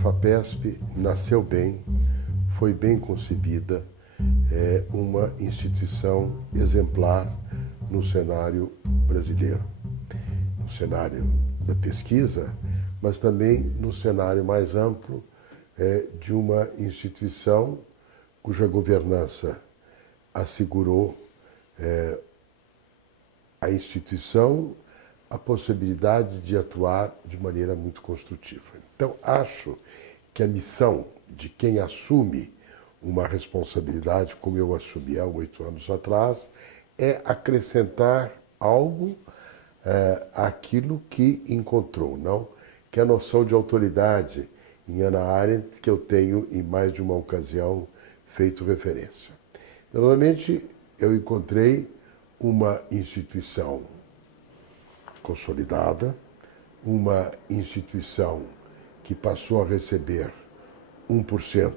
FAPESP nasceu bem, foi bem concebida, é uma instituição exemplar no cenário brasileiro, no cenário da pesquisa, mas também no cenário mais amplo de uma instituição cuja governança assegurou a instituição a possibilidade de atuar de maneira muito construtiva. Então, acho que a missão de quem assume uma responsabilidade, como eu assumi há 8 anos atrás, é acrescentar algo àquilo que encontrou, não? Que é a noção de autoridade em Hannah Arendt, que eu tenho em mais de uma ocasião feito referência. Então, normalmente, eu encontrei uma instituição consolidada, uma instituição que passou a receber 1%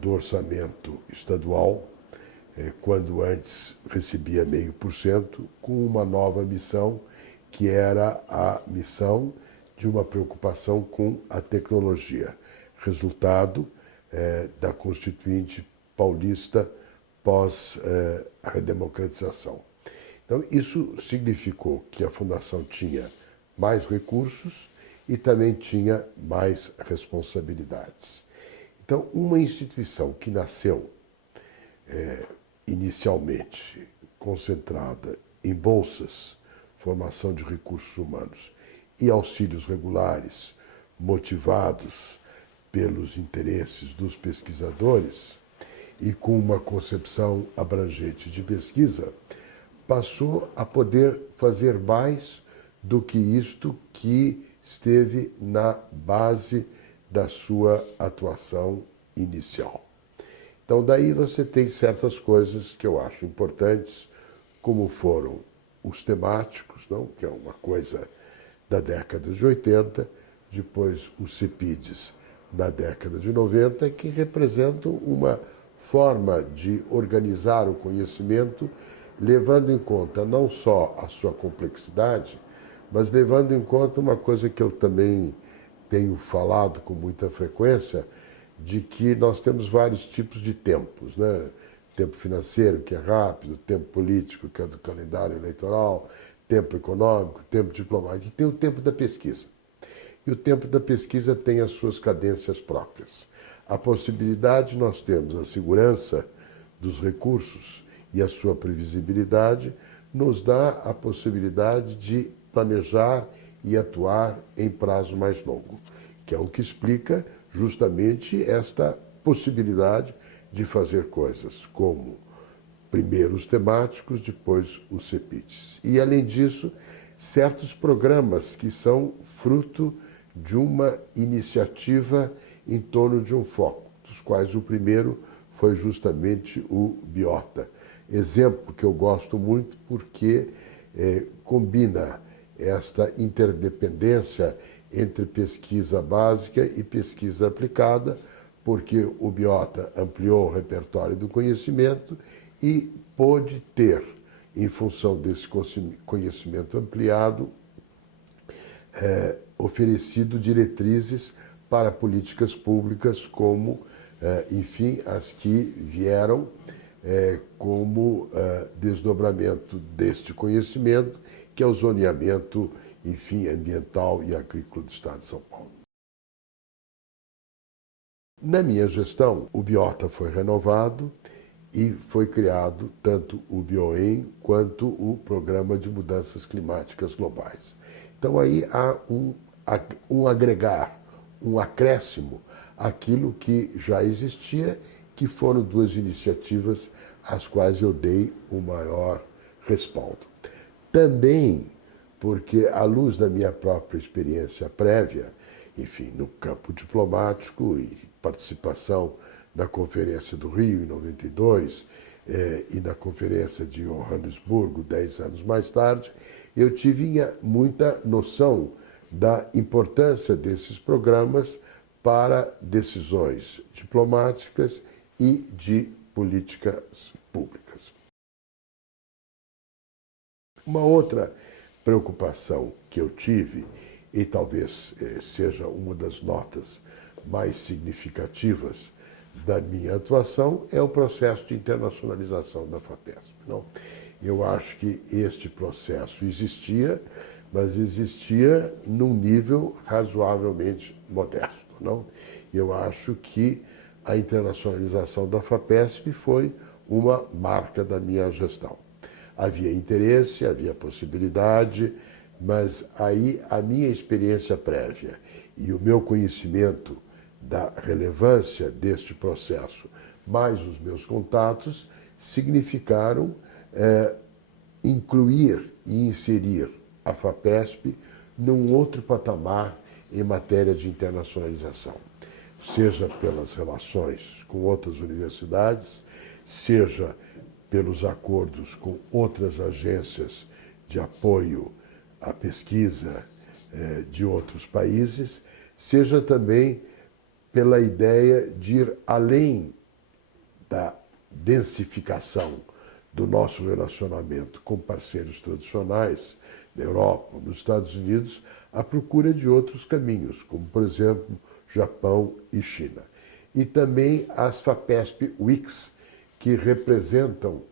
do orçamento estadual, quando antes recebia 0,5%, com uma nova missão, que era a missão de uma preocupação com a tecnologia, resultado da Constituinte Paulista pós-redemocratização. Então, isso significou que a Fundação tinha mais recursos e também tinha mais responsabilidades. Então, uma instituição que nasceu inicialmente concentrada em bolsas, formação de recursos humanos e auxílios regulares motivados pelos interesses dos pesquisadores e com uma concepção abrangente de pesquisa, passou a poder fazer mais do que isto que esteve na base da sua atuação inicial. Então, daí você tem certas coisas que eu acho importantes, como foram os temáticos, não? Que é uma coisa da década de 80, depois os CEPIDs da década de 90, que representam uma forma de organizar o conhecimento, levando em conta não só a sua complexidade, mas levando em conta uma coisa que eu também tenho falado com muita frequência, de que nós temos vários tipos de tempos, né? Tempo financeiro, que é rápido, tempo político, que é do calendário eleitoral, tempo econômico, tempo diplomático, e tem o tempo da pesquisa. E o tempo da pesquisa tem as suas cadências próprias. A possibilidade, nós temos a segurança dos recursos e a sua previsibilidade, nos dá a possibilidade de planejar e atuar em prazo mais longo, que é o que explica justamente esta possibilidade de fazer coisas como primeiro os temáticos, depois os CEPIDs. E, além disso, certos programas que são fruto de uma iniciativa em torno de um foco, dos quais o primeiro foi justamente o Biota. Exemplo que eu gosto muito porque combina esta interdependência entre pesquisa básica e pesquisa aplicada, porque o Biota ampliou o repertório do conhecimento e pôde ter, em função desse conhecimento ampliado, oferecido diretrizes para políticas públicas como, enfim, as que vieram como desdobramento deste conhecimento, que é o zoneamento, enfim, ambiental e agrícola do Estado de São Paulo. Na minha gestão, o Biota foi renovado e foi criado tanto o BioEM quanto o Programa de Mudanças Climáticas Globais. Então aí há um agregar, um acréscimo àquilo que já existia, que foram 2 iniciativas às quais eu dei o maior respaldo. Também porque, à luz da minha própria experiência prévia, enfim, no campo diplomático e participação na Conferência do Rio, em 92, e na Conferência de Johannesburgo, 10 anos mais tarde, eu tinha muita noção da importância desses programas para decisões diplomáticas e de políticas públicas. Uma outra preocupação que eu tive e talvez seja uma das notas mais significativas da minha atuação, é o processo de internacionalização da FAPESP. Não? Eu acho que este processo existia, mas existia num nível razoavelmente modesto. Não? Eu acho que a internacionalização da FAPESP foi uma marca da minha gestão. Havia interesse, havia possibilidade, mas aí a minha experiência prévia e o meu conhecimento da relevância deste processo, mais os meus contatos, significaram incluir e inserir a FAPESP num outro patamar em matéria de internacionalização, seja pelas relações com outras universidades, seja pelos acordos com outras agências de apoio à pesquisa de outros países, seja também pela ideia de ir além da densificação do nosso relacionamento com parceiros tradicionais na Europa, nos Estados Unidos, à procura de outros caminhos, como, por exemplo, Japão e China. E também as FAPESP Weeks, que representam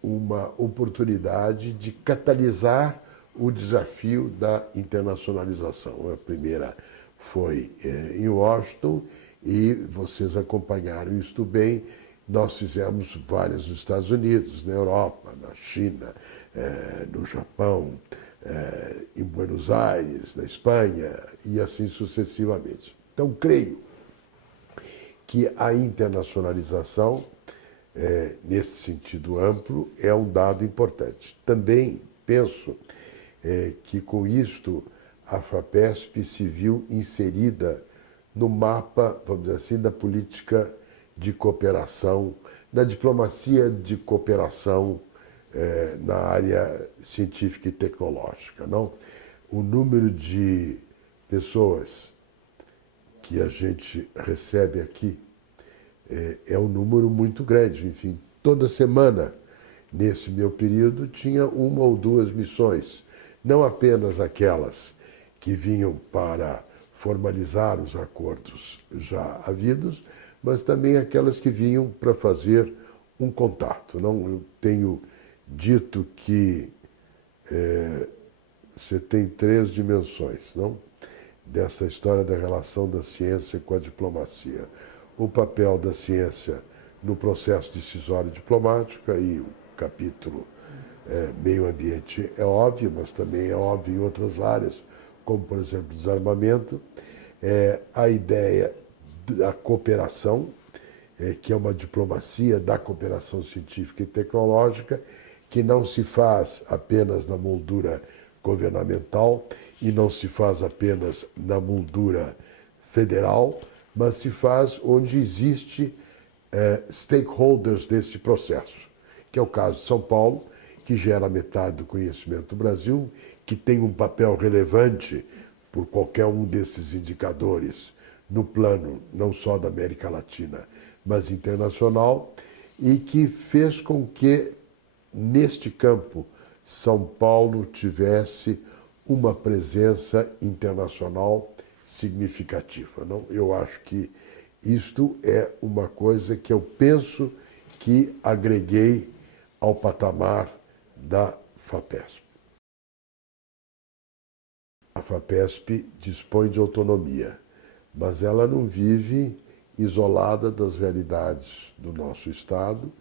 uma oportunidade de catalisar o desafio da internacionalização. A primeira foi em Washington e vocês acompanharam isto bem. Nós fizemos várias nos Estados Unidos, na Europa, na China, no Japão, em Buenos Aires, na Espanha e assim sucessivamente. Então, creio que a internacionalização, nesse sentido amplo, é um dado importante. Também penso que com isto a FAPESP se viu inserida no mapa, vamos dizer assim, da política de cooperação, da diplomacia de cooperação na área científica e tecnológica. Não? O número de pessoas que a gente recebe aqui é um número muito grande. Enfim, toda semana, nesse meu período, tinha uma ou duas missões, não apenas aquelas que vinham para formalizar os acordos já havidos, mas também aquelas que vinham para fazer um contato. Não, eu tenho dito que você tem três dimensões, não? Dessa história da relação da ciência com a diplomacia. O papel da ciência no processo decisório diplomático, aí o capítulo meio ambiente é óbvio, mas também é óbvio em outras áreas, como, por exemplo, desarmamento, a ideia da cooperação, que é uma diplomacia da cooperação científica e tecnológica, que não se faz apenas na moldura governamental e não se faz apenas na moldura federal, mas se faz onde existe stakeholders desse processo, que é o caso de São Paulo, que gera metade do conhecimento do Brasil, que tem um papel relevante por qualquer um desses indicadores no plano não só da América Latina, mas internacional, e que fez com que, neste campo, São Paulo tivesse uma presença internacional significativa. Não? Eu acho que isto é uma coisa que eu penso que agreguei ao patamar da FAPESP. A FAPESP dispõe de autonomia, mas ela não vive isolada das realidades do nosso Estado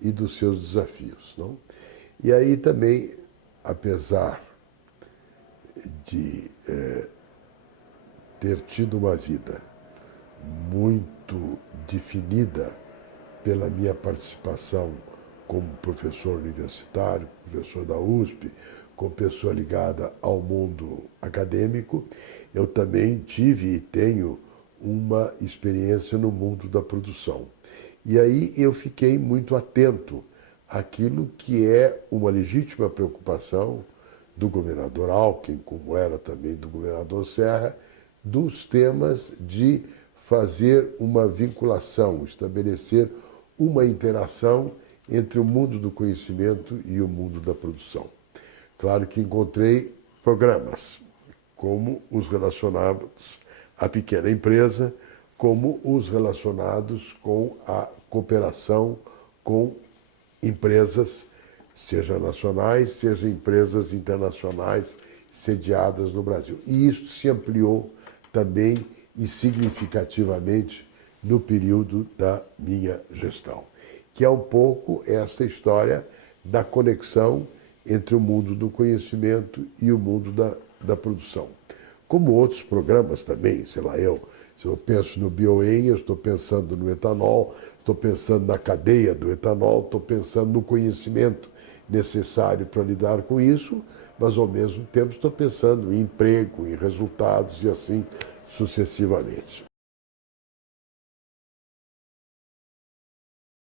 e dos seus desafios. Não? E aí também, apesar de ter tido uma vida muito definida pela minha participação como professor universitário, professor da USP, como pessoa ligada ao mundo acadêmico, eu também tive e tenho uma experiência no mundo da produção. E aí eu fiquei muito atento àquilo que é uma legítima preocupação do governador Alckmin, como era também do governador Serra, dos temas de fazer uma vinculação, estabelecer uma interação entre o mundo do conhecimento e o mundo da produção. Claro que encontrei programas como os relacionados à pequena empresa, como os relacionados com a cooperação com empresas, seja nacionais, seja empresas internacionais sediadas no Brasil. E isso se ampliou também e significativamente no período da minha gestão, que é um pouco essa história da conexão entre o mundo do conhecimento e o mundo da produção. Como outros programas também, sei lá, se eu penso no BioEn, eu estou pensando no etanol, estou pensando na cadeia do etanol, estou pensando no conhecimento necessário para lidar com isso, mas ao mesmo tempo estou pensando em emprego, em resultados e assim sucessivamente.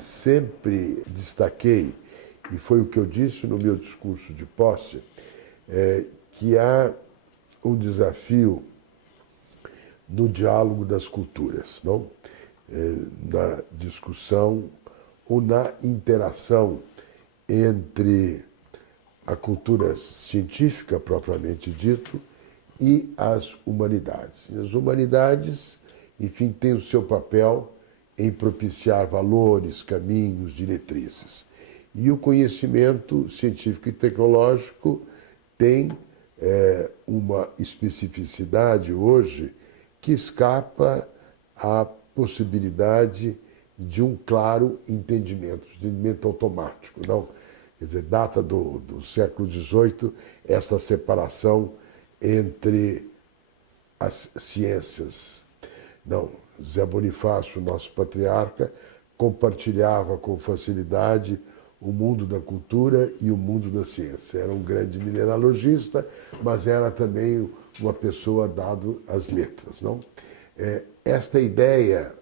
Sempre destaquei, e foi o que eu disse no meu discurso de posse, que há um desafio no diálogo das culturas, não? Na discussão ou na interação entre a cultura científica, propriamente dito, e as humanidades. E as humanidades, enfim, têm o seu papel em propiciar valores, caminhos, diretrizes. E o conhecimento científico e tecnológico tem uma especificidade hoje que escapa à possibilidade de um claro entendimento automático. Não? Quer dizer, data do século XVIII essa separação entre as ciências. Não, Zé Bonifácio, nosso patriarca, compartilhava com facilidade o mundo da cultura e o mundo da ciência. Era um grande mineralogista, mas era também uma pessoa dado às letras. Não? Esta ideia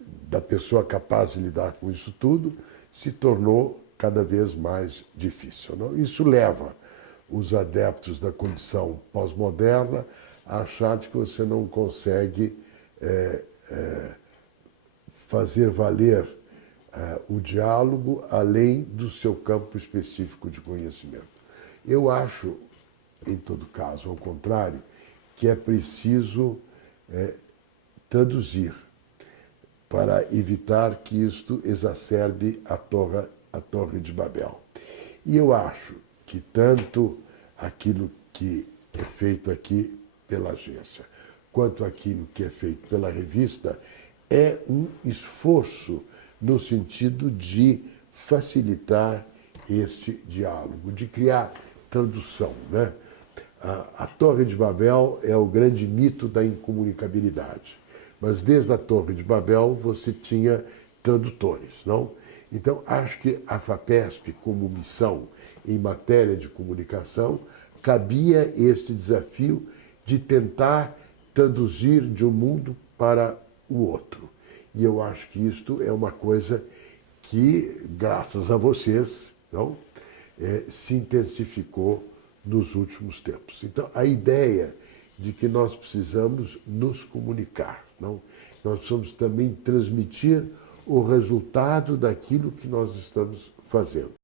da pessoa capaz de lidar com isso tudo se tornou cada vez mais difícil. Não? Isso leva os adeptos da condição pós-moderna a achar que você não consegue fazer valer o diálogo além do seu campo específico de conhecimento. Eu acho, em todo caso, ao contrário, que é preciso traduzir para evitar que isto exacerbe a Torre de Babel. E eu acho que tanto aquilo que é feito aqui pela agência, quanto aquilo que é feito pela revista, é um esforço no sentido de facilitar este diálogo, de criar tradução. Né? A Torre de Babel é o grande mito da incomunicabilidade. Mas desde a Torre de Babel você tinha tradutores, não? Então, acho que a FAPESP, como missão em matéria de comunicação, cabia este desafio de tentar traduzir de um mundo para o outro. E eu acho que isto é uma coisa que, graças a vocês, não, se intensificou nos últimos tempos. Então, a ideia de que nós precisamos nos comunicar, não? Nós precisamos também transmitir o resultado daquilo que nós estamos fazendo.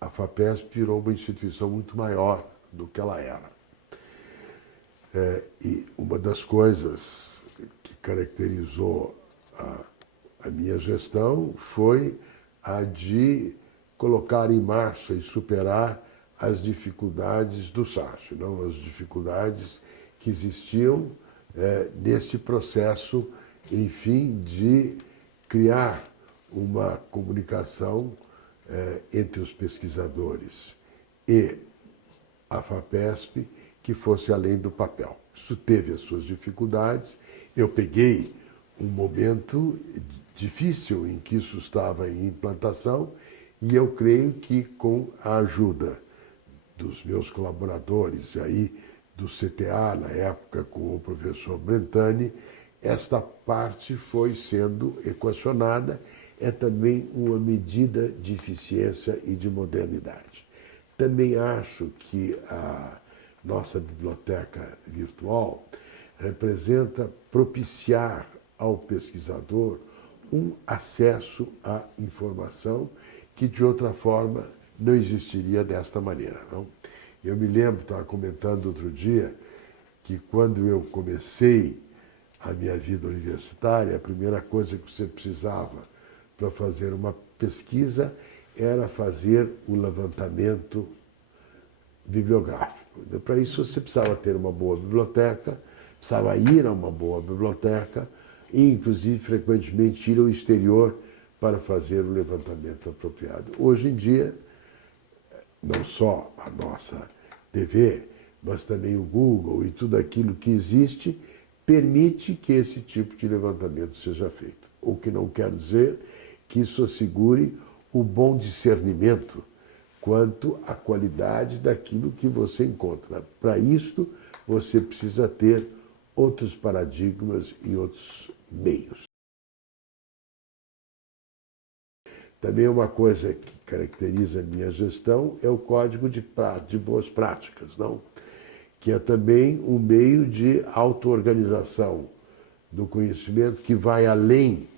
A FAPESP virou uma instituição muito maior do que ela era. E uma das coisas que caracterizou a minha gestão foi a de colocar em marcha e superar as dificuldades do SACH, não? As dificuldades que existiam neste processo, enfim, de criar uma comunicação entre os pesquisadores e a FAPESP que fosse além do papel. Isso teve as suas dificuldades. Eu peguei um momento difícil em que isso estava em implantação e eu creio que com a ajuda dos meus colaboradores, aí do CTA, na época com o professor Brentani, esta parte foi sendo equacionada. É também uma medida de eficiência e de modernidade. Também acho que a nossa biblioteca virtual representa propiciar ao pesquisador um acesso à informação que, de outra forma, não existiria desta maneira. Não? Eu me lembro, estava comentando outro dia, que quando eu comecei a minha vida universitária, a primeira coisa que você precisava para fazer uma pesquisa era fazer o levantamento bibliográfico. Para isso você precisava ter uma boa biblioteca, precisava ir a uma boa biblioteca e, inclusive, frequentemente ir ao exterior para fazer o levantamento apropriado. Hoje em dia, não só a nossa TV, mas também o Google e tudo aquilo que existe permite que esse tipo de levantamento seja feito. O que não quer dizer que isso assegure o bom discernimento quanto à qualidade daquilo que você encontra. Para isto, você precisa ter outros paradigmas e outros meios. Também uma coisa que caracteriza a minha gestão é o código de boas práticas, não? Que é também um meio de auto-organização do conhecimento que vai além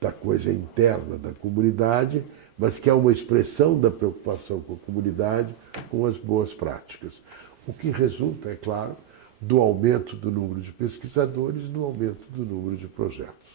da coisa interna da comunidade, mas que é uma expressão da preocupação com a comunidade, com as boas práticas. O que resulta, é claro, do aumento do número de pesquisadores e do aumento do número de projetos.